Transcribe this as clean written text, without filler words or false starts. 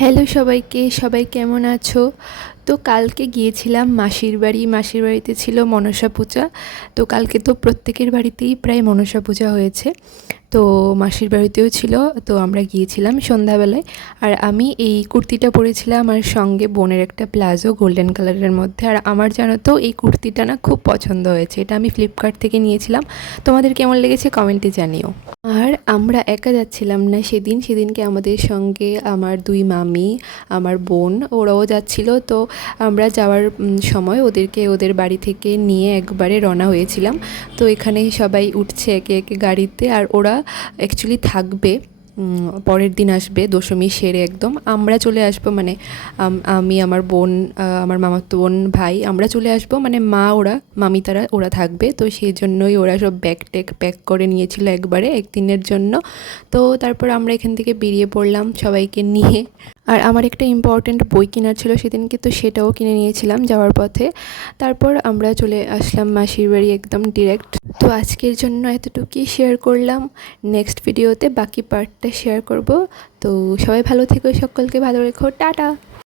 Hello সবাইকে, সবাই কেমন আছো? তো কালকে গিয়েছিলাম মাসির বাড়িতে ছিল মনসা পূজা। তো কালকে তো প্রত্যেকের বাড়িতেই প্রায় মনসা পূজা হয়েছে। তো মাসির বাড়িতেও ছিল। তো আমরা গিয়েছিলাম সন্ধ্যাবেলায়। আর আমি এই কুর্তিটা পরেছিলাম আর সঙ্গে বোনের একটা প্লাজো গোল্ডেন কালারের মধ্যে। আর আমার জানো তো এই কুর্তিটা না খুব পছন্দ হয়েছে। এটা আমি ফ্লিপকার্ট থেকে নিয়েছিলাম। তোমাদের কেমন লেগেছে কমেন্টে জানিও। আর আমরা একা যাচ্ছিলাম না সেদিনকে আমাদের সঙ্গে আমার দুই মামি, আমার বোন ওরাও যাচ্ছিল। তো আমরা যাওয়ার সময় ওদেরকে ওদের বাড়ি থেকে নিয়ে একবারে রওনা হয়েছিলাম। তো এখানে সবাই উঠছে একে একে গাড়িতে। আর ওরা অ্যাকচুয়ালি থাকবে, পরের দিন আসবে দশমী সেরে একদম। আমরা চলে আসবো মানে আমি, আমার বোন, আমার মামাতো বোন, ভাই, আমরা চলে আসবো মানে মা, ওরা মামি তারা ওরা থাকবে। তো সেই জন্যই ওরা সব ব্যাগ ট্যাগ প্যাক করে নিয়েছিল একবারে একদিনের জন্য। তো তারপর আমরা এখান থেকে বেরিয়ে পড়লাম সবাইকে নিয়ে। আর আমার একটা ইম্পর্ট্যান্ট বই কেনার ছিল সেদিনকে, তো সেটাও কিনে নিয়েছিলাম যাওয়ার পথে। তারপর আমরা চলে আসলাম মাসির বাড়ি একদম ডিরেক্ট। তো আজকের জন্য এতটুকুই শেয়ার করলাম। নেক্সট ভিডিওতে বাকি পার্টটা শেয়ার করব। তো সবাই ভালো থেকো, সকলকে ভালো রেখো, টাটা।